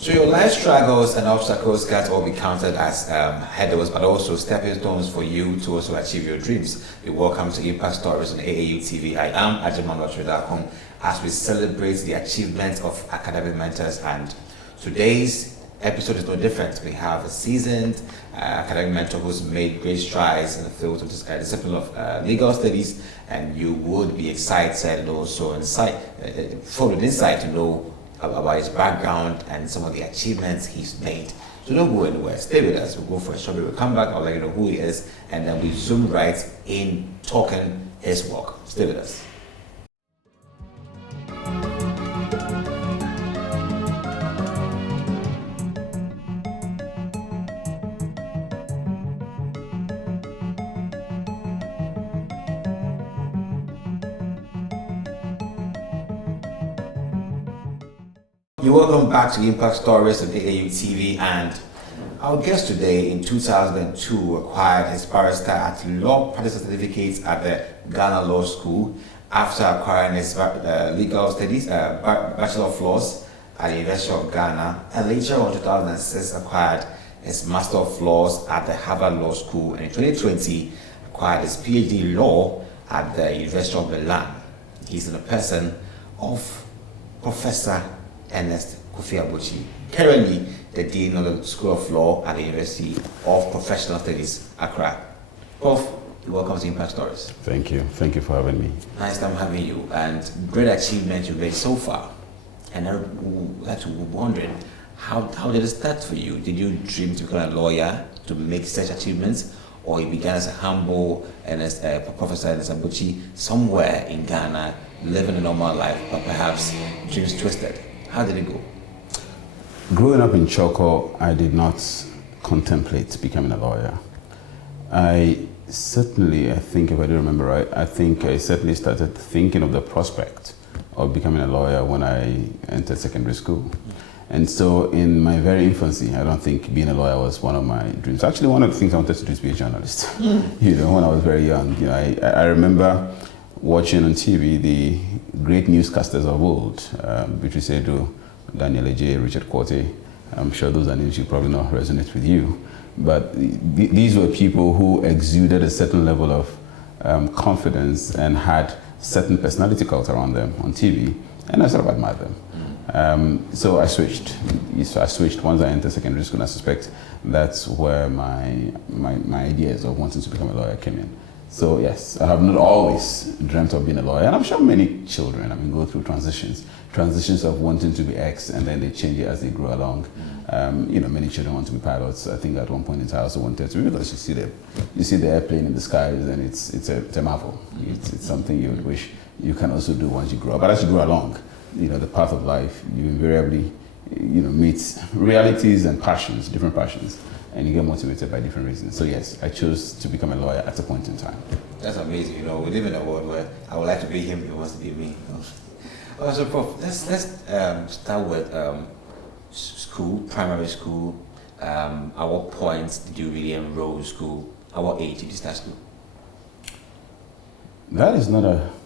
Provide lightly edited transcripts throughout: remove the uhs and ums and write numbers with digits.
So your life struggles and obstacles can all be counted as hurdles, but also stepping stones for you to also achieve your dreams. You're welcome to Impact Stories on AAU TV. I am Ajiman as we celebrate the achievements of academic mentors, and today's episode is no different. We have a seasoned academic mentor who's made great strides in the field of discipline of legal studies, and you would be excited and also full of insight to know about his background and some of the achievements he's made. So don't go anywhere. Stay with us. We'll go for a short break. We'll come back. I'll let you know who he is, and then we zoom right in talking his work. Stay with us. You're welcome back to Impact Stories on AAU TV, and our guest today in 2002 acquired his barrister at law practice certificate at the Ghana Law School after acquiring his legal studies, Bachelor of Laws at the University of Ghana, and later on 2006 acquired his Master of Laws at the Harvard Law School, and in 2020 acquired his PhD Law at the University of Milan. He's in the person of Professor Ernest Kofi Abotsi, currently the Dean of the School of Law at the University of Professional Studies, Accra. Prof, welcome to Impact Stories. Thank you. Thank you for having me. Nice time having you, and great achievement you've made so far. And I was wondering, how did it start for you? Did you dream to become a lawyer to make such achievements, or you began as a humble Professor Ernest Abotsi somewhere in Ghana, living a normal life, but perhaps dreams twisted? How did it go? Growing up in Choco, I did not contemplate becoming a lawyer. I think if I do remember right, I certainly started thinking of the prospect of becoming a lawyer when I entered secondary school. And so in my very infancy, I don't think being a lawyer was one of my dreams. Actually, one of the things I wanted to do is be a journalist. When I was very young. I remember watching on TV the great newscasters of old, Beatrice Edo, Daniel Eje, Richard Quarte. I'm sure those are names you probably not resonate with you. But these were people who exuded a certain level of confidence and had certain personality culture around them on TV, and I sort of admired them. So I switched. Once I entered secondary school, and I suspect that's where my ideas of wanting to become a lawyer came in. So yes, I have not always dreamt of being a lawyer, and I'm sure many children, go through transitions of wanting to be X, and then they change it as they grow along. Many children want to be pilots. I think at one point in time I also wanted to, because you see the airplane in the skies, and it's a marvel. It's something you would wish you can also do once you grow up. But as you grow along, the path of life, you invariably, meet realities and passions, different passions, and you get motivated by different reasons. So yes, I chose to become a lawyer at a point in time. That's amazing. We live in a world where I would like to be him, he wants to be me. So Prof, let's start with school, primary school. At what point did you really enroll in school? At what age did you start school? That is not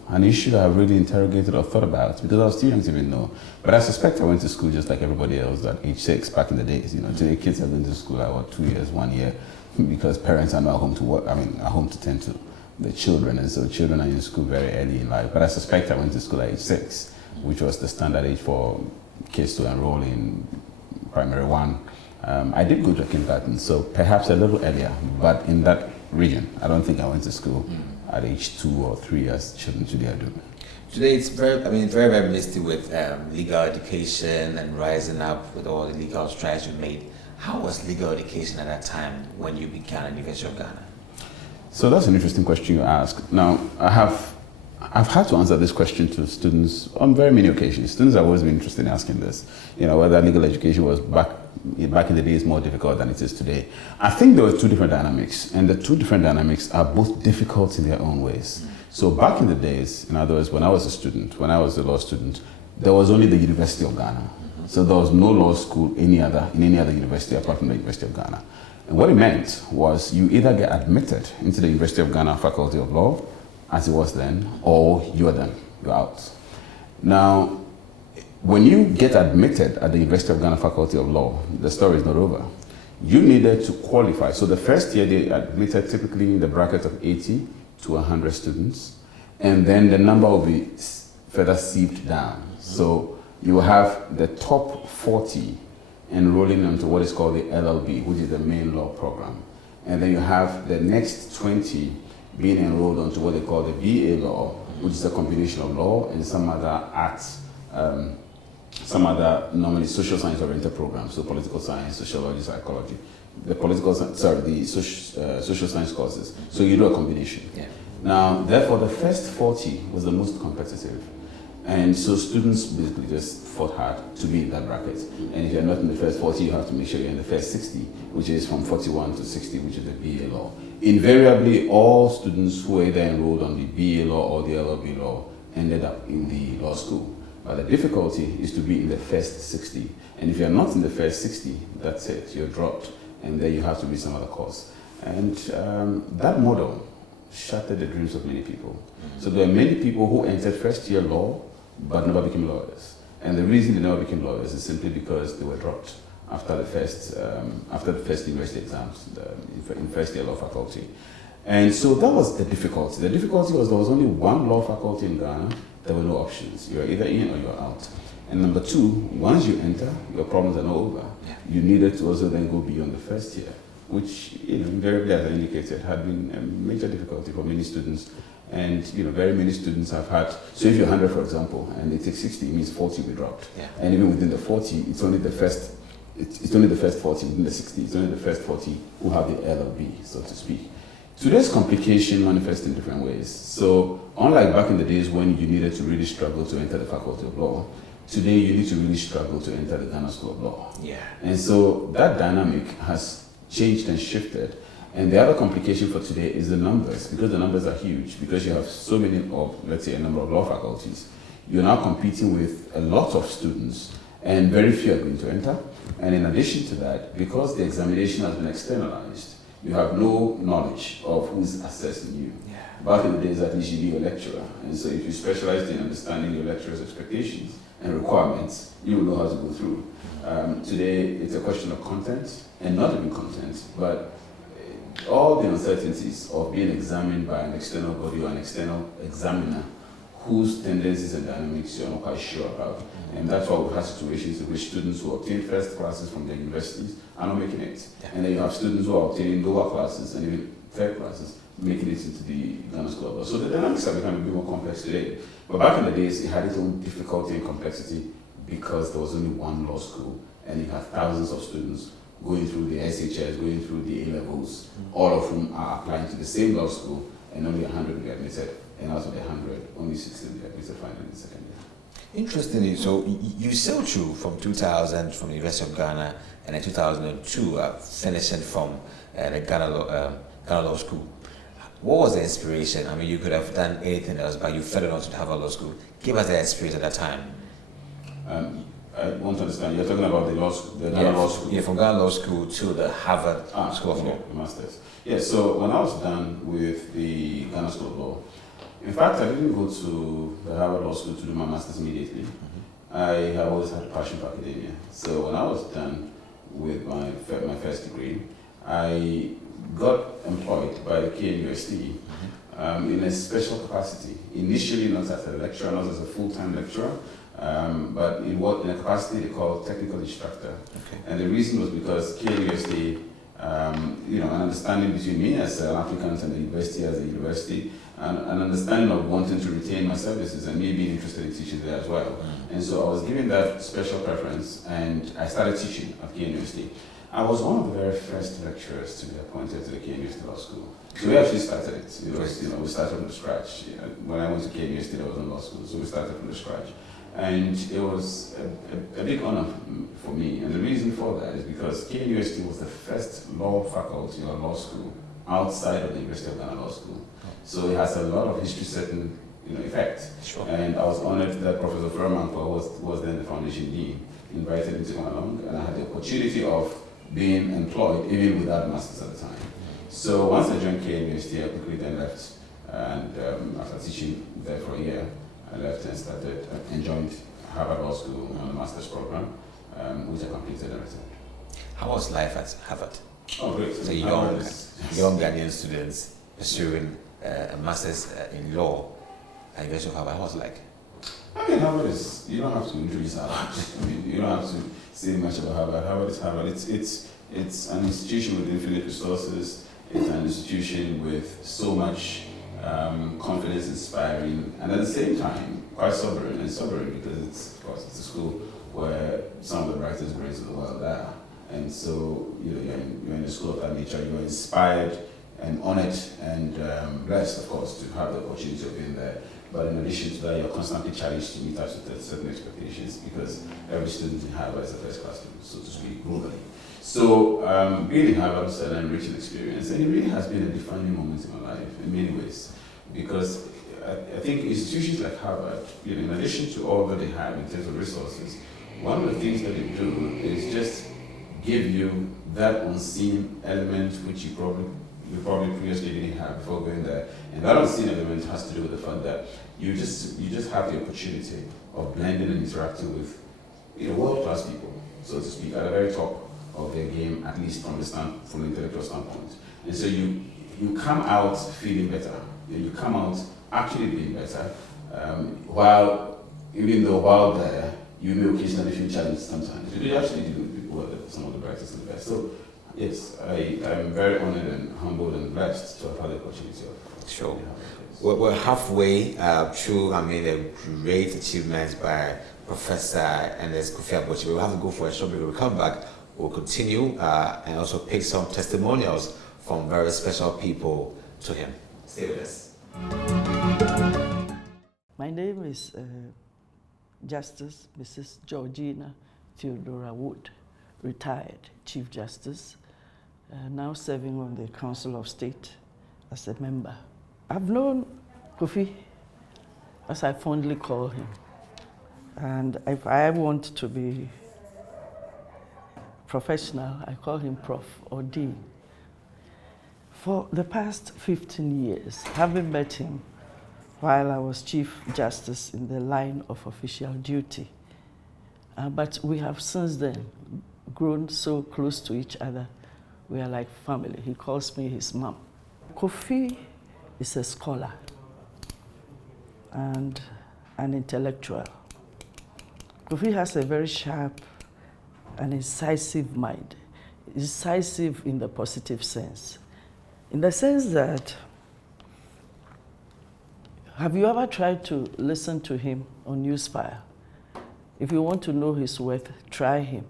an issue I've really interrogated or thought about, because I was too young to even know. But I suspect I went to school just like everybody else at age 6 back in the days. Today kids are going to school at 2 years, 1 year, because parents are not home to work. Are home to tend to the children, and so children are in school very early in life. But I suspect I went to school at age 6, which was the standard age for kids to enroll in primary 1. I did go to kindergarten, so perhaps a little earlier, but in that region. I don't think I went to school at age 2 or 3 as children today are doing. Today it's very reminiscent with legal education and rising up with all the legal strides you made. How was legal education at that time when you began at the University of Ghana? So that's an interesting question you ask. Now, I've had to answer this question to students on very many occasions. Students have always been interested in asking this, whether legal education was back in the days more difficult than it is today. I think there were two different dynamics, and the two different dynamics are both difficult in their own ways. So back in the days, in other words, when I was a law student, there was only the University of Ghana. So there was no law school in any other university apart from the University of Ghana. And what it meant was you either get admitted into the University of Ghana Faculty of Law, as it was then, or you're done, you're out. Now, when you get admitted at the University of Ghana Faculty of Law, the story is not over. You needed to qualify. So the first year they admitted typically in the bracket of 80 to 100 students, and then the number will be further sieved down. So you have the top 40 enrolling into what is called the LLB, which is the main law program. And then you have the next 20 being enrolled onto what they call the BA law, which is a combination of law and some other arts, some other normally social science oriented programs, so political science, sociology, psychology, the social science courses. So you do a combination. Yeah. Now, therefore, the first 40 was the most competitive. And so students basically just fought hard to be in that bracket. And if you're not in the first 40, you have to make sure you're in the first 60, which is from 41 to 60, which is the BA law. Invariably, all students who were either enrolled on the BA law or the LLB law ended up in the law school. But the difficulty is to be in the first 60. And if you're not in the first 60, that's it, you're dropped. And then you have to read some other course. And that model shattered the dreams of many people. So there are many people who entered first year law but never became lawyers. And the reason they never became lawyers is simply because they were dropped after the first university exams in first year law faculty. And so that was the difficulty. The difficulty was there was only one law faculty in Ghana. There were no options. You were either in or you were out. And number two, once you enter, your problems are not over. You needed to also then go beyond the first year, which, invariably, as I indicated, had been a major difficulty for many students. And, very many students have had, so if you're 100, for example, and they take 60, it means 40 will be dropped. Yeah. And even within the 40, it's only the first 40 within the 60, it's only the first 40 who have the LLB, so to speak. Today's complication manifests in different ways. So, unlike back in the days when you needed to really struggle to enter the Faculty of Law, today you need to really struggle to enter the Ghana School of Law. Yeah. And so that dynamic has changed and shifted. And the other complication for today is the numbers, because the numbers are huge, because you have so many of, let's say, a number of law faculties. You're now competing with a lot of students, and very few are going to enter. And in addition to that, because the examination has been externalized, you have no knowledge of who's assessing you. Yeah. Back in the days, at least you knew a lecturer. And so if you specialized in understanding your lecturer's expectations and requirements, you will know how to go through. Today, it's a question of content, and not even content, but all the uncertainties of being examined by an external body or an external examiner whose tendencies and dynamics you're not quite sure about. And that's why we have situations in which students who obtain first classes from their universities are not making it. Yeah. And then you have students who are obtaining lower classes and even third classes making it into the Ghana School of Law. So the dynamics are becoming a bit more complex today. But back in the days, it had its own difficulty and complexity because there was only one law school and you had thousands of students going through the SHS, going through the A-levels, all of whom are applying to the same law school, and only 100 will be admitted, and out of the 100, only 60 will be admitted finally in the second year. Interestingly, so you sailed through from 2000 from the University of Ghana, and in 2002 finishing from the Ghana Law School. What was the inspiration? I mean, you could have done anything else, but you felt on to Harvard Law School. Give us the experience at that time. I want to understand. You're talking about the law school, the Ghana Law School. Yeah, from Ghana Law School to the Harvard School of Law. The Masters. Yeah. So when I was done with the Ghana School of Law, in fact, I didn't go to the Harvard Law School to do my masters immediately. Mm-hmm. I have always had a passion for academia. So when I was done with my first degree, I got employed by the KNUST in a special capacity. Initially, not as a lecturer, not as a full-time lecturer. But in a capacity they call technical instructor. Okay. And the reason was because KNUST, an understanding between me as an applicant and the university as a university, and an understanding of wanting to retain my services and me being interested in teaching there as well. Mm-hmm. And so I was given that special preference and I started teaching at KNUST. I was one of the very first lecturers to be appointed to the KNUST Law School. So we actually started it. We started from the scratch. When I went to KNUST, I was in law school, so we started from the scratch. And it was a big honor for me. And the reason for that is because KNUST was the first law faculty or law school outside of the University of Ghana Law School. So it has a lot of history-setting effect. Sure. And I was honored that Professor Ernest was then the foundation dean, invited me to come along, and I had the opportunity of being employed even without a master's at the time. So once I joined KNUST, I quickly then left, and after teaching there for a year, I left and joined Harvard Law School on a master's program, which I completed and everything. How was life at Harvard? Oh, great. So young Ghanaian students pursuing a master's in law at University of Harvard. How was it like? I mean, Harvard is, you don't have to introduce Harvard. I mean, you don't have to say much about Harvard. Harvard is Harvard. It's an institution with infinite resources. It's an institution with so much confidence inspiring, and at the same time, quite sovereign. And sovereign because it's, of course, it's a school where some of the brightest brains of the world are. And so, you know, you're in a school of that nature. You're inspired and honored and blessed, of course, to have the opportunity of being there. But in addition to that, you're constantly challenged to meet up with certain expectations because every student in Harvard is a first class student, so to speak, globally. So being in Harvard was an enriching experience, and it really has been a defining moment in my life in many ways, because I think institutions like Harvard, you know, in addition to all that they have in terms of resources, one of the things that they do is just give you that unseen element which you probably previously didn't have before going there. And that unseen element has to do with the fact that you just have the opportunity of blending and interacting with, you know, world-class people, so to speak, at the very top of their game, at least from the intellectual standpoint. And so you come out feeling better. You come out actually being better, even though while there, you may occasionally feel challenged sometimes. You actually do with people who are some of the brightest and the best. So yes, I'm very honored and humbled and blessed to have had the opportunity of. Sure. We're halfway through, the great achievements by Professor Ernest Kofi Abotsi. We'll have to go for a short break. We'll come back, we'll continue and also pick some testimonials from very special people to him. Stay with us. My name is Justice Mrs. Georgina Theodora Wood, retired Chief Justice, now serving on the Council of State as a member. I've known Kofi, as I fondly call him, and if I want to be professional, I call him Prof or Dean. For the past 15 years, having met him while I was Chief Justice in the line of official duty, but we have since then grown so close to each other. We are like family. He calls me his mom. Kofi is a scholar and an intellectual. Kofi has a very sharp and incisive mind, incisive in the positive sense. In the sense that, have you ever tried to listen to him on Newsfire? If you want to know his worth, try him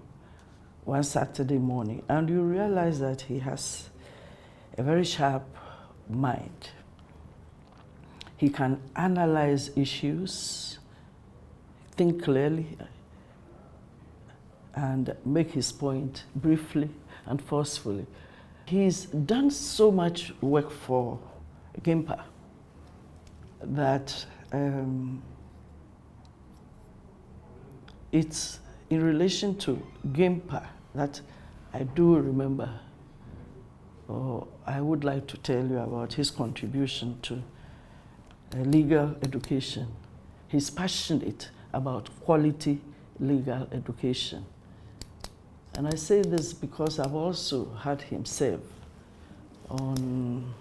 one Saturday morning, and you realize that he has a very sharp mind. He can analyze issues, think clearly, and make his point briefly and forcefully. He's done so much work for GIMPA that it's in relation to GIMPA that I do remember, or I would like to tell you about his contribution to legal education. He's passionate about quality legal education. And I say this because I've also had him serve on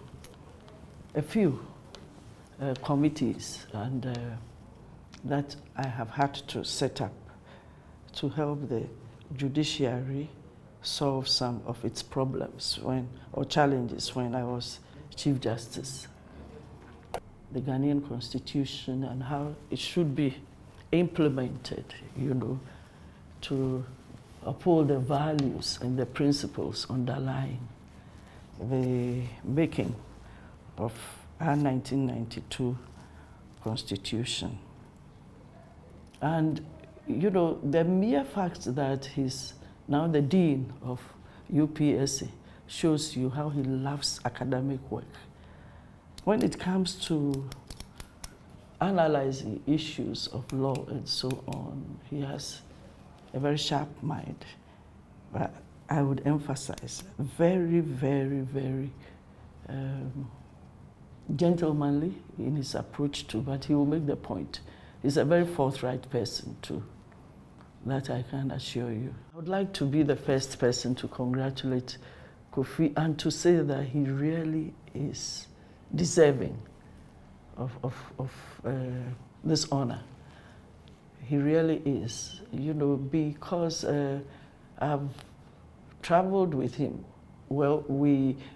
a few committees and that I have had to set up to help the judiciary solve some of its problems or challenges when I was Chief Justice. The Ghanaian Constitution and how it should be implemented, to uphold the values and the principles underlying the making of our 1992 Constitution. And, the mere fact that he's now the Dean of UPSA shows you how he loves academic work. When it comes to analyzing issues of law and so on, he has a very sharp mind. But I would emphasize very, very, very gentlemanly in his approach to, but he will make the point. He's a very forthright person too. That I can assure you. I would like to be the first person to congratulate Kofi and to say that he really is deserving of this honor. He really is, you know, because I've traveled with him. Well,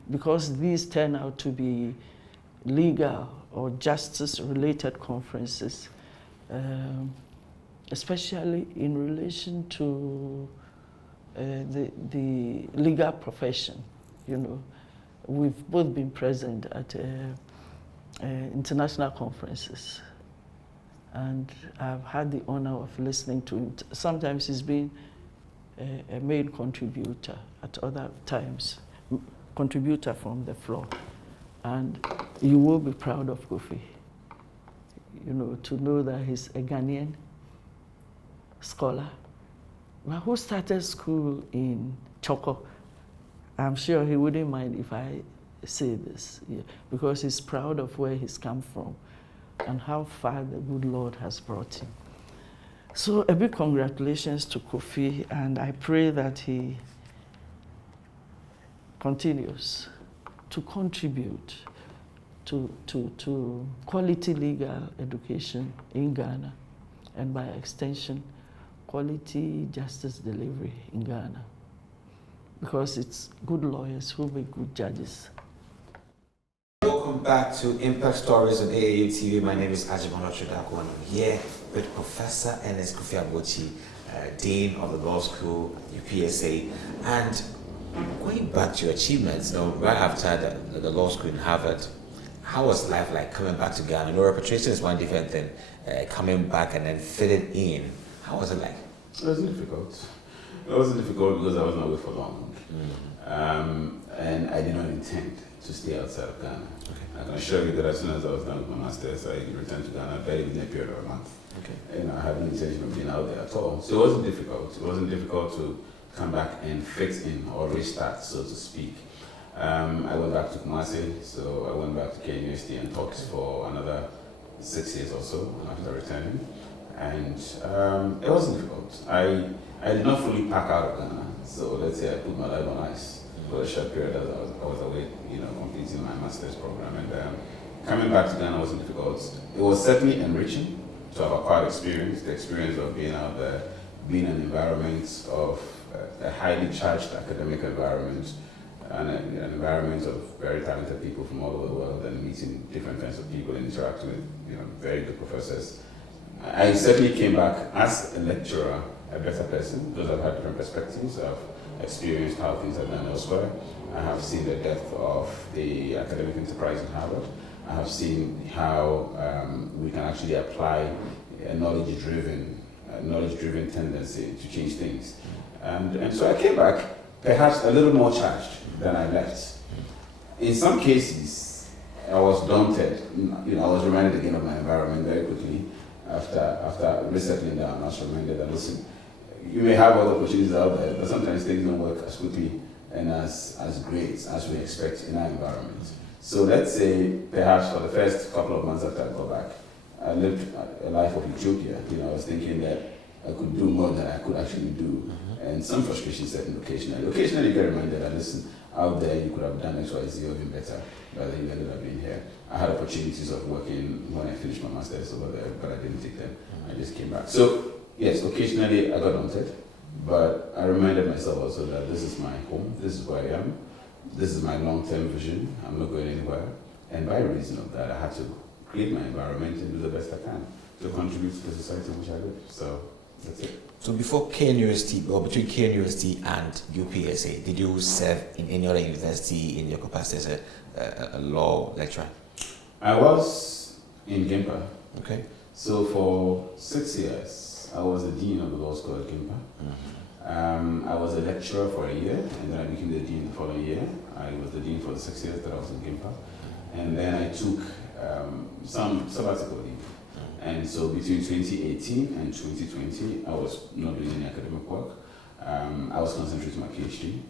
because these turn out to be legal or justice-related conferences, especially in relation to the legal profession, you know. We've both been present at international conferences, and I've had the honor of listening to him. Sometimes he's been a main contributor, at other times, contributor from the floor. And you will be proud of Kofi, you know, to know that he's a Ghanaian scholar, but who started school in Choko. I'm sure he wouldn't mind if I say this, yeah, because he's proud of where he's come from and how far the good Lord has brought him. So a big congratulations to Kofi, and I pray that he continues to contribute to quality legal education in Ghana, and by extension, quality justice delivery in Ghana, because it's good lawyers who make good judges. Welcome back to Impact Stories on AAU TV. My name is Ajibon Chodako, and I'm here with Professor Ernest kofi Abotsi, Dean of the Law School, UPSA. And going back to your achievements, you know, right after the law school in Harvard, how was life like coming back to Ghana? You know, repatriation is one different thing, coming back and then fitting in. How was it like? It wasn't difficult. It wasn't difficult because I wasn't away for long. And I did not intend to stay outside of Ghana. Okay. I can assure you that as soon as I was done with my master's, I returned to Ghana barely within a period of a month. Okay. And I had no intention of being out there at all. So it wasn't difficult. It wasn't difficult to come back and fit in or restart, so to speak. I went back to Kumasi, so I went back to KNUST and taught for another 6 years or so after returning. And it wasn't difficult. I did not fully pack out of Ghana, so let's say I put my life on ice for a short period as I was away, you know, completing my master's program. And coming back to Ghana wasn't difficult. It was certainly enriching to have acquired experience, the experience of being out there, being in an environment of a highly charged academic environment, and an environment of very talented people from all over the world, and meeting different kinds of people and interacting with, you know, very good professors. I certainly came back as a lecturer a better person because I've had different perspectives. I've experienced how things are done elsewhere. I have seen the depth of the academic enterprise in Harvard. I have seen how we can actually apply a knowledge-driven tendency to change things. And so I came back perhaps a little more charged than I left. In some cases, I was daunted. You know, I was reminded again of my environment very quickly. After resettling down, I was reminded that, listen, you may have other opportunities out there, but sometimes things don't work as quickly and as great as we expect in our environment. So let's say perhaps for the first couple of months after I got back, I lived a life of utopia. You know, I was thinking that I could do more than I could actually do. And some frustration set in occasionally. Occasionally you get reminded that, listen, out there you could have done X, Y, Z or even better, but then you ended up being here. I had opportunities of working when I finished my master's over there, but I didn't take them. I just came back. So yes, occasionally I got daunted, but I reminded myself also that this is my home, this is where I am, this is my long-term vision, I'm not going anywhere. And by reason of that, I had to create my environment and do the best I can to contribute to the society in which I live. So that's it. So before KNUST, or between KNUST and UPSA, did you serve in any other university in your capacity as a law lecturer? I was in Gimpa. Okay. So for 6 years, I was the dean of the law school at Gimpa. I was a lecturer for a year, and then I became the dean the following year. I was the dean for the 6 years that I was in Gimpa. And then I took some sabbatical leave. And so between 2018 and 2020, I was not doing any academic work. I was concentrating on my PhD.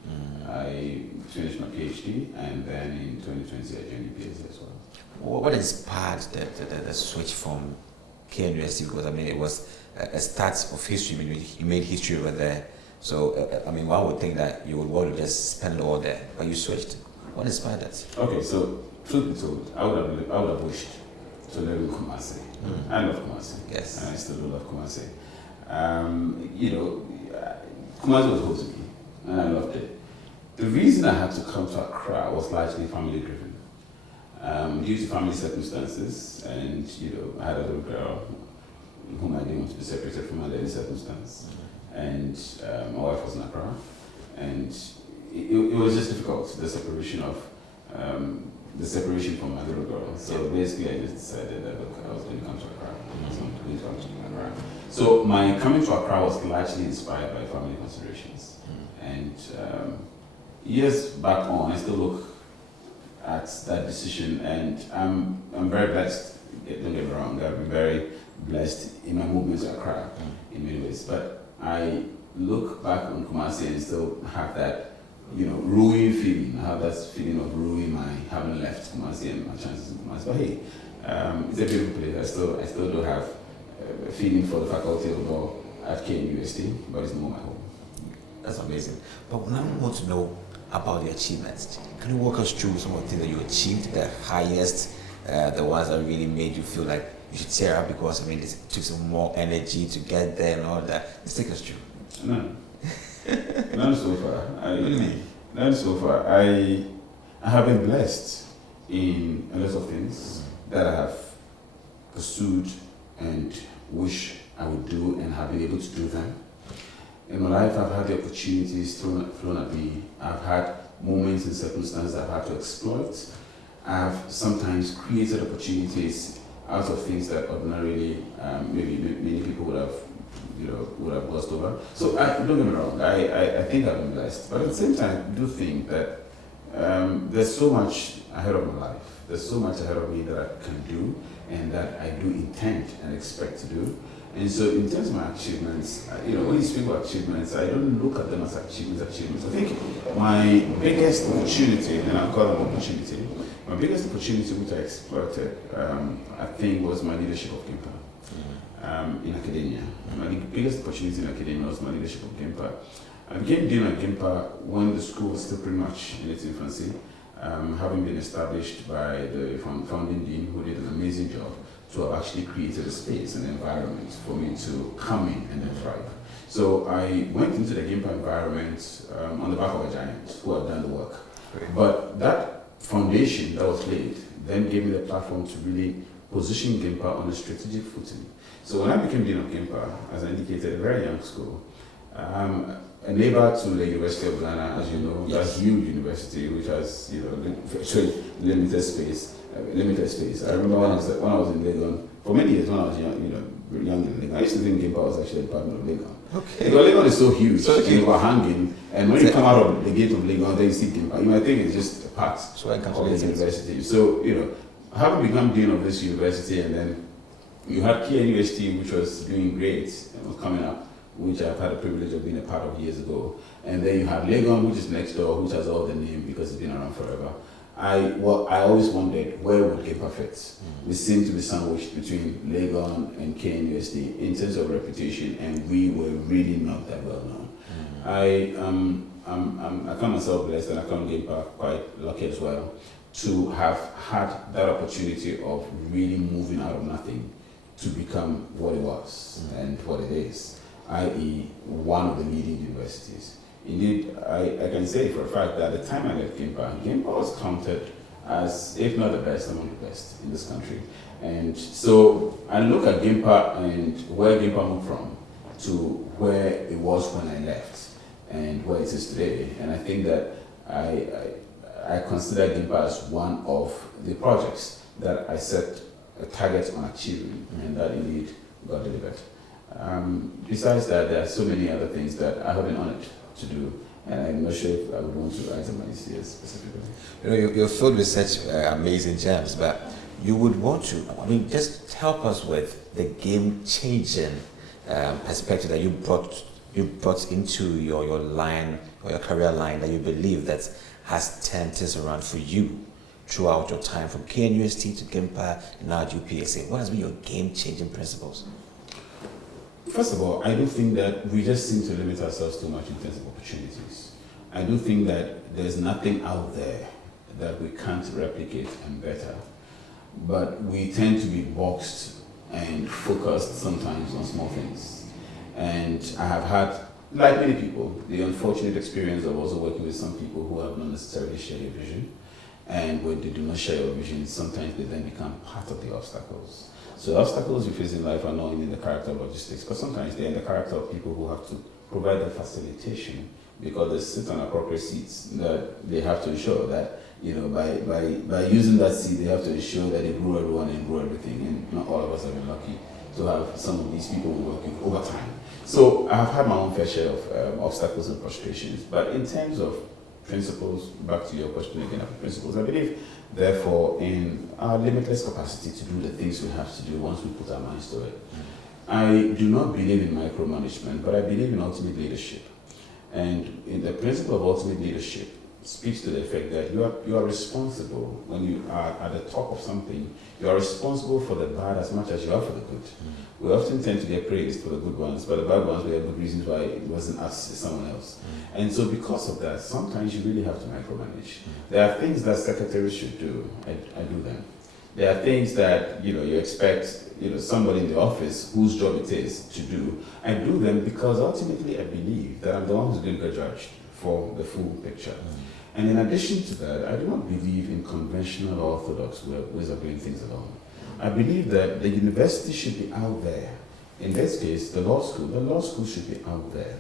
I finished my PhD, and then in 2020, I joined UPSA as well. What inspired the switch from KNUST, because I mean it was a start of history. You made history over there. So I mean, one would think that you would want to just spend it all there, but you switched. What inspired that? Okay, so truth be told, I would have wished to live in Kumasi. I love Kumasi. Yes. And I still do love Kumasi. You know, Kumasi was home to me, and I loved it. The reason I had to come to Accra was largely family driven. Due to family circumstances, and you know, I had a little girl whom I didn't want to be separated from under any circumstance, and my wife was in Accra, and it was just difficult, the separation from my little girl. So basically, I just decided that look, I was going to come to Accra. So my coming to Accra was largely inspired by family considerations, and years back on, I still look at that decision, and I'm very blessed. Don't get me wrong, I've been very blessed in my movements to Accra in many ways. But I look back on Kumasi and still have that, you know, ruin feeling. I have that feeling of ruin my having left Kumasi and my chances in Kumasi. But hey, it's a beautiful place. I still do have a feeling for the Faculty of Law at KNUST, but it's not my home. That's amazing. But now I want to know about the achievements. Can you walk us through some of the things that you achieved, the highest, the ones that really made you feel like you should tear up because I mean it took some more energy to get there and all that? Let's take us through. None so far. What do you mean? None so far. I have been blessed in a lot of things that I have pursued and wish I would do and have been able to do them. In my life, I've had the opportunities thrown at me. I've had moments and circumstances I've had to exploit. I've sometimes created opportunities out of things that ordinarily maybe many people would have glossed over. So don't get me wrong, I think I've been blessed. But at the same time, I do think that there's so much ahead of my life. There's so much ahead of me that I can do and that I do intend and expect to do. And so in terms of my achievements, you know, when you speak about achievements, I don't look at them as achievements. I think my biggest opportunity, and I'll call them opportunity, my biggest opportunity which I exploited, I think was my leadership of GIMPA in academia. My biggest opportunity in academia was my leadership of GIMPA. I became dean at GIMPA when the school was still pretty much in its infancy, having been established by the founding dean who did an amazing job to have actually created a space, an environment for me to come in and then thrive. So I went into the GIMPA environment on the back of a giant who had done the work. Great. But that foundation that was laid then gave me the platform to really position GIMPA on a strategic footing. So when I became dean of GIMPA, as I indicated, a very young school, a neighbor to the University of Ghana, as you know, yes. That huge university which has, you know, limited space. I remember when I was in Legon, for many years when I was young in Legon, I used to think GIMPA was actually the Department of Legon. Okay. Because Legon is so huge, you were hanging, and when you come out of the gate of Legon, then you see GIMPA. You might think it's just a part of the university. So, you know, having become dean of this university, and then you had KNUST, which was doing great and was coming up, which I've had the privilege of being a part of years ago. And then you have Legon, which is next door, which has all the name because it's been around forever. I always wondered where would GIMPA fit. We seem to be sandwiched between Legon and KNUST in terms of reputation, and we were really not that well known. I count myself blessed, and I count GIMPA quite lucky as well to have had that opportunity of really moving out of nothing to become what it was and what it is, i.e. one of the leading universities. Indeed, I can say for a fact that at the time I left GIMPA was counted as, if not the best, among the best in this country. And so I look at GIMPA and where GIMPA moved from to where it was when I left and where it is today. And I think that I consider GIMPA as one of the projects that I set a target on achieving, and that indeed got delivered. Besides that, there are so many other things that I have been honored to do, and I'm not sure if I would want to itemize here specifically. You know, you're filled with such amazing gems, but you would want to, I mean, just help us with the game-changing perspective that you brought into your line, or your career line, that you believe that has turned things around for you throughout your time from KNUST to GIMPA and now at UPSA? What has been your game-changing principles? First of all, I do think that we just seem to limit ourselves too much in terms of opportunities. I do think that there's nothing out there that we can't replicate and better, but we tend to be boxed and focused sometimes on small things. And I have had, like many people, the unfortunate experience of also working with some people who have not necessarily shared a vision. And when they do not share your vision, sometimes they then become part of the obstacles. So the obstacles you face in life are not only in the character of logistics, but sometimes they're in the character of people who have to provide the facilitation because they sit on appropriate seats that they have to ensure that, by using that seat, they have to ensure that they grow everyone and grow everything. And not all of us have been lucky to have some of these people working overtime. So I have had my own fair share of obstacles and frustrations. But in terms of principles, back to your question again of principles, I believe, therefore, in our limitless capacity to do the things we have to do once we put our minds to it. I do not believe in micromanagement, but I believe in ultimate leadership. And in the principle of ultimate leadership speaks to the effect that you are responsible when you are at the top of something. You are responsible for the bad as much as you are for the good. We often tend to get praised for the good ones, but the bad ones, we have good reasons why it wasn't us, it's someone else. And so because of that, sometimes you really have to micromanage. There are things that secretaries should do. I do them. There are things that you expect somebody in the office whose job it is to do. I do them because ultimately I believe that I'm the one who's going to get judged for the full picture. And in addition to that, I do not believe in conventional or orthodox ways of doing things alone. I believe that the university should be out there. In this case, the law school should be out there.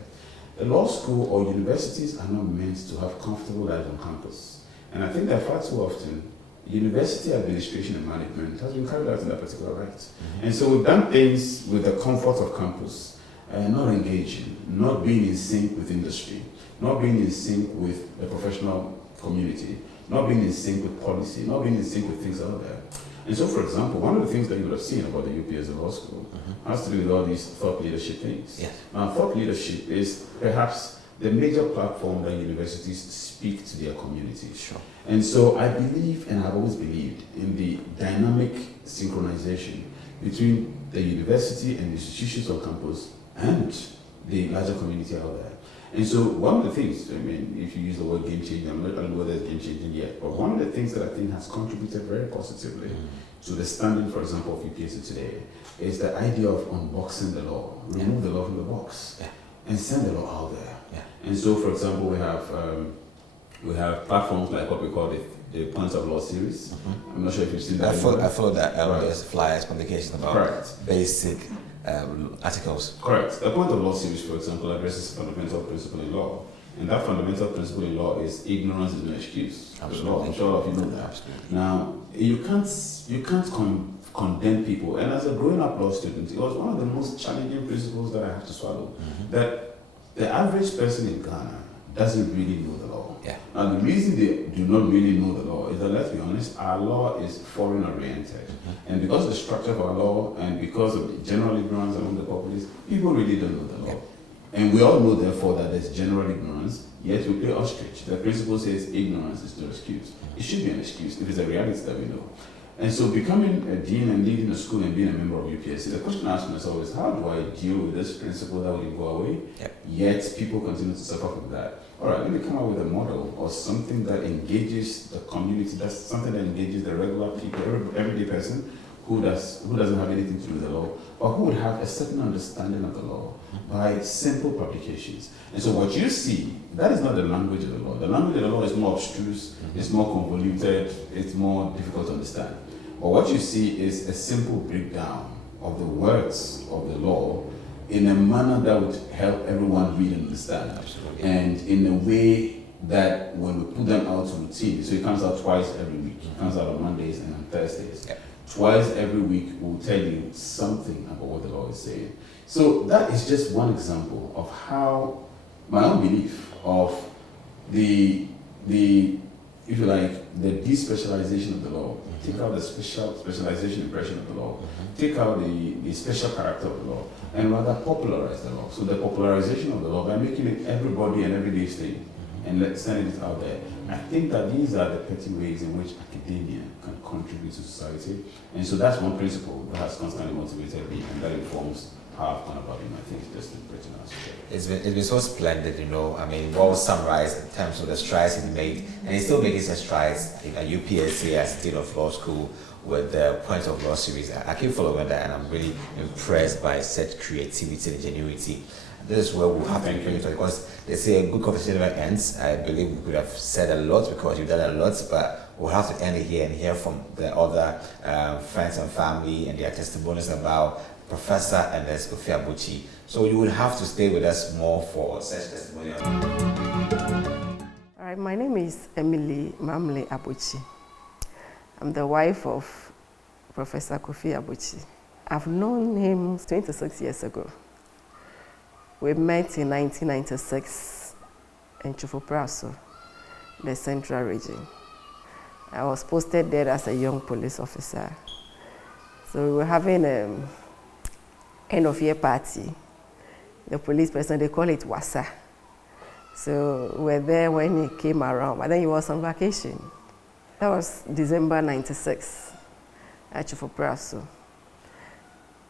The law school or universities are not meant to have comfortable lives on campus. And I think that far too often, university administration and management has been carried out in that particular right. And so we've done things with the comfort of campus, not engaging, not being in sync with industry, not being in sync with the professional community, not being in sync with policy, not being in sync with things out there. And so, for example, one of the things that you would have seen about the UPSA Law School has to do with all these thought leadership things. Yes. Now, thought leadership is perhaps the major platform that universities speak to their community. Sure. And so I believe, and I've always believed, in the dynamic synchronization between the university and the institutions on campus and the larger community out there. And so one of the things, if you use the word game changing, I don't know whether it's game changing yet, but one of the things that I think has contributed very positively to the standing, for example, of UPSA today is the idea of unboxing the law, remove the law from the box, and send the law out there. And so, for example, we have platforms like what we call the Points of Law series. I'm not sure if you've seen that. I follow that. There's flyers, publications about basic articles. Correct. The Point of Law series, for example, addresses a fundamental principle in law. And that fundamental principle in law is ignorance is no excuse. Absolutely. I'm sure all of you know that. Absolutely. Now, you can't condemn people. And as a growing up law student, it was one of the most challenging principles that I have to swallow. That the average person in Ghana doesn't really know the law. Now, the reason they do not really know the law is that, let's be honest, our law is foreign oriented. And because of the structure of our law and because of the general ignorance among the populace, people really don't know the law. And we all know, therefore, that there's general ignorance, yet we play ostrich. The principle says ignorance is no excuse. It should be an excuse if it's a reality that we know. And so becoming a dean and leading a school and being a member of UPSA, the question I ask myself is, how do I deal with this principle that will go away, yet people continue to suffer from that? All right, let me come up with a model or something that engages the community, that's something that engages the regular people, everyday person who doesn't have anything to do with the law, or who would have a certain understanding of the law by simple publications. And so what you see, that is not the language of the law. The language of the law is more abstruse, it's more convoluted, it's more difficult to understand. But what you see is a simple breakdown of the words of the law in a manner that would help everyone read and understand. Absolutely. And in a way that when we put them out to routine, so it comes out twice every week. It comes out on Mondays and on Thursdays. Twice every week we'll tell you something about what the law is saying. So that is just one example of how my own belief of the if you like, the despecialization of the law, take out the specialization impression of the law, take out the special character of the law, and rather popularize the law. So the popularization of the law by making it everybody and everyday's thing. and let's send it out there. I think that these are the petty ways in which academia can contribute to society. And so that's one principle that has constantly motivated me, and that informs how I've gone about it. I think it's just pretty nice. It's been so splendid, you know. I mean, well summarized in terms of the strides he made, and he's still making some strides at UPSA as Dean of Law School with the Point of Law series. I keep following that, and I'm really impressed by such creativity and ingenuity. This is where we'll have to bring it, because they say a good conversation never ends. I believe we could have said a lot because you've done a lot, but we'll have to end it here and hear from the other friends and family and their testimonies about Professor Ernest kofi Abotsi. So you will have to stay with us more for such testimonials. All right, my name is Emily Mamle Abotsi. I'm the wife of Professor Kofi Abotsi. I've known him 26 years ago. We met in 1996 in Chufupraso, the Central Region. I was posted there as a young police officer. So we were having an end-of-year party. The police person, they call it Wasa. So we were there when he came around, but then he was on vacation. That was December 96 at Chufupraso.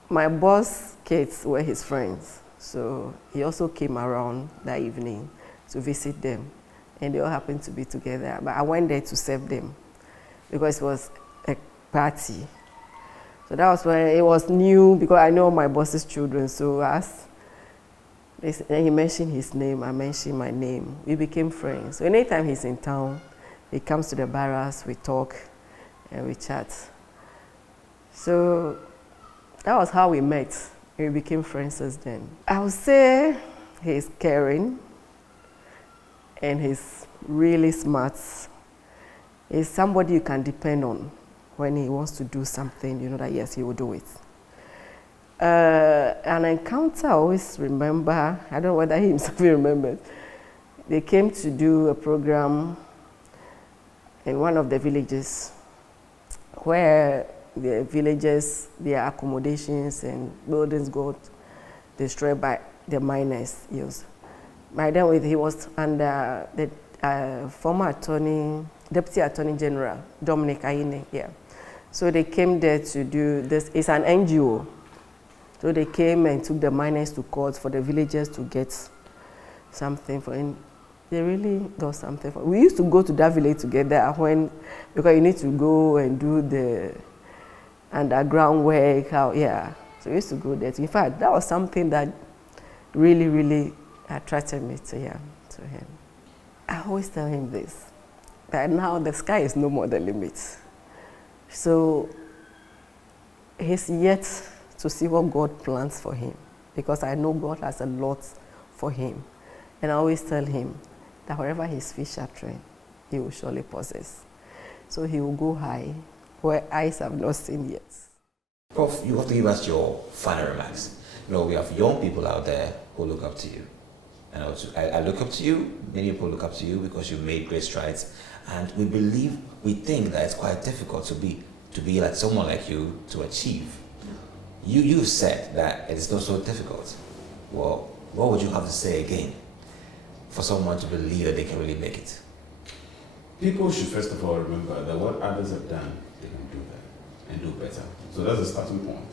My boss' kids were his friends. So he also came around that evening to visit them, and they all happened to be together. But I went there to serve them because it was a party. So that was when it was new, because I know my boss's children. So as he mentioned his name, I mentioned my name. We became friends. So anytime he's in town, he comes to the barracks, we talk, and we chat. So that was how we met. We became friends since then. I would say he's caring and he's really smart. He's somebody you can depend on when he wants to do something, you know that yes, he will do it. An encounter I always remember, I don't know whether he himself remembered. They came to do a program in one of the villages where the villagers, their accommodations and buildings got destroyed by the miners' use. By then, he was under the former Deputy Attorney General, Dominic Aine, yeah. So they came there to do this. It's an NGO. So they came and took the miners to court for the villagers to get something for him. They really got something for. We used to go to that village together because you need to go and do the underground work, yeah. So we used to go there. In fact, that was something that really, really attracted me to him. I always tell him this, that now the sky is no more the limit. So he's yet to see what God plans for him, because I know God has a lot for him. And I always tell him that wherever his feet are trained, he will surely possess. So he will go high, where eyes have not seen yet. Prof, you have to give us your final remarks. You know, we have young people out there who look up to you. And I look up to you, many people look up to you because you've made great strides. And we think that it's quite difficult to be like someone like you to achieve. You said that it is not so difficult. Well, what would you have to say again for someone to believe that they can really make it? People should first of all remember that what others have done, they can do that and do better. So that's the starting point.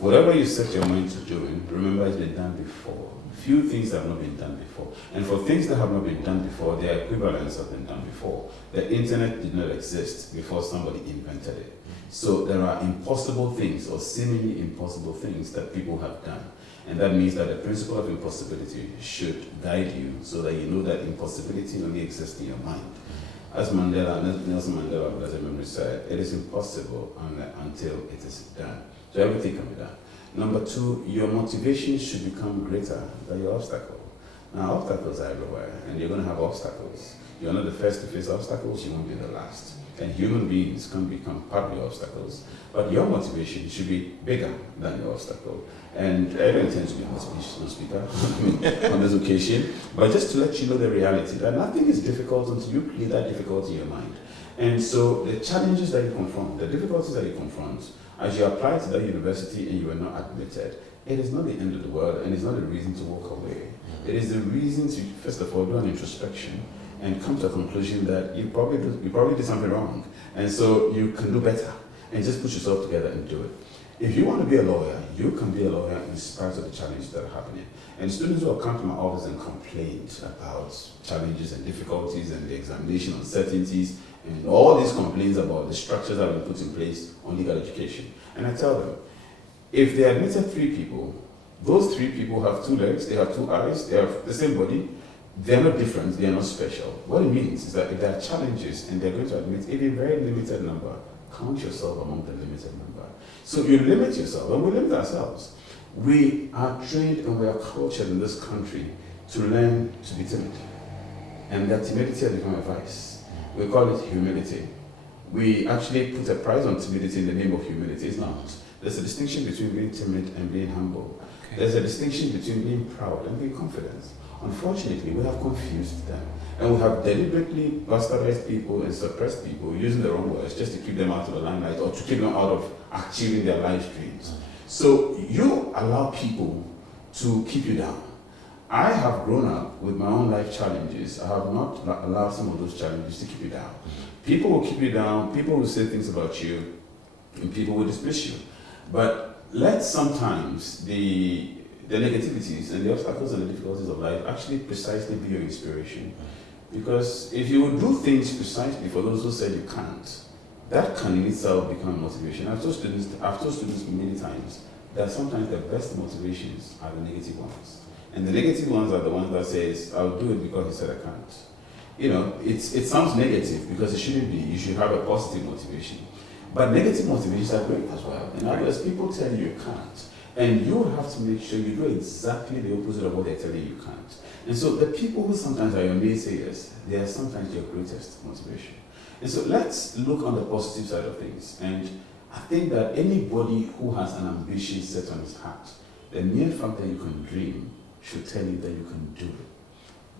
Whatever you set your mind to doing, remember it's been done before. Few things have not been done before. And for things that have not been done before, their equivalents have been done before. The internet did not exist before somebody invented it. So there are impossible things or seemingly impossible things that people have done. And that means that the principle of impossibility should guide you so that you know that impossibility only exists in your mind. As Nelson Mandela, blessed memory, said, it is impossible until it is done. So everything can be done. Number two, your motivation should become greater than your obstacle. Now, obstacles are everywhere, and you're going to have obstacles. You're not the first to face obstacles, you won't be the last. And human beings can become partly obstacles, but your motivation should be bigger than your obstacle. And I don't intend to be a motivational speaker on this occasion, but just to let you know the reality that nothing is difficult until you create that difficulty in your mind. And so the challenges that you confront, the difficulties that you confront, as you apply to that university and you are not admitted, it is not the end of the world and it's not a reason to walk away. It is the reason to, first of all, do an introspection and come to a conclusion that you probably did something wrong. And so you can do better and just put yourself together and do it. If you want to be a lawyer, you can be a lawyer in spite of the challenges that are happening. And students who have come to my office and complained about challenges and difficulties and the examination uncertainties and all these complaints about the structures that have been put in place on legal education. And I tell them, if they admitted 3 people, those 3 people have 2 legs, they have 2 eyes, they have the same body, they're not different, they're not special. What it means is that if there are challenges and they're going to admit a very limited number, count yourself among the limited number. So you limit yourself, and we limit ourselves. We are trained and we are cultured in this country to learn to be timid. And that timidity has become a vice. We call it humility. We actually put a price on timidity in the name of humility. It's not. There's a distinction between being timid and being humble. Okay. There's a distinction between being proud and being confident. Unfortunately, we have confused them. And we have deliberately bastardized people and suppressed people using the wrong words just to keep them out of the limelight or to keep them out of achieving their life dreams. So you allow people to keep you down. I have grown up with my own life challenges. I have not allowed some of those challenges to keep you down. People will keep you down, people will say things about you, and people will dismiss you. But let sometimes the negativities and the obstacles and the difficulties of life actually precisely be your inspiration. Because if you would do things precisely for those who said you can't, that can in itself become motivation. I've told students many times that sometimes the best motivations are the negative ones. And the negative ones are the ones that says, I'll do it because he said I can't. You know, it sounds negative because it shouldn't be. You should have a positive motivation. But negative motivations are great as well. In other words, people tell you you can't. And you have to make sure you do exactly the opposite of what they're telling you can't. And so the people who sometimes are your naysayers, they are sometimes your greatest motivation. And so let's look on the positive side of things. And I think that anybody who has an ambition set on his heart, the mere fact that you can dream should tell you that you can do it.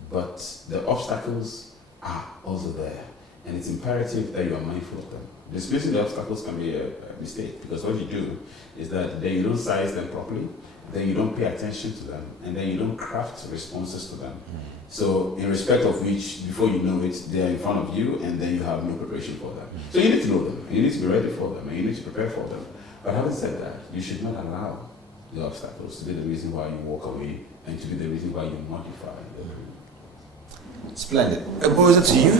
But the obstacles are also there. And it's imperative that you are mindful of them. Dismissing the obstacles can be a mistake, because what you do is that then you don't size them properly, then you don't pay attention to them, and then you don't craft responses to them. So in respect of which, before you know it, they are in front of you, and then you have no preparation for them. So you need to know them, you need to be ready for them, and you need to prepare for them. But having said that, you should not allow the obstacles to be the reason why you walk away, and to be the reason why you modify the dream. Splendid. Ebo, to you?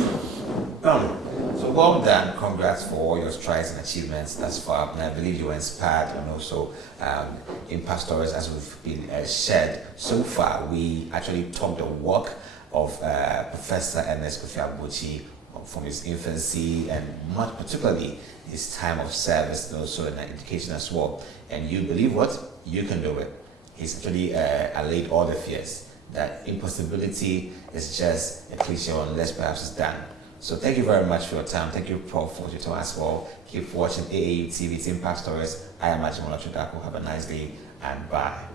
So well done. Congrats for all your strides and achievements thus far. And I believe you were inspired and also impact stories as we've been shared so far. We actually talked the work of Professor Ernest kofi Abotsi from his infancy and much particularly his time of service and also in education as well. And you believe what? You can do it. He's actually allayed all the fears that impossibility is just a cliche unless perhaps it's done. So thank you very much for your time. Thank you, Prof, for your time as well. Keep watching AAU TV, it's Impact Stories. I am Ajimola Chudako. Have a nice day and bye.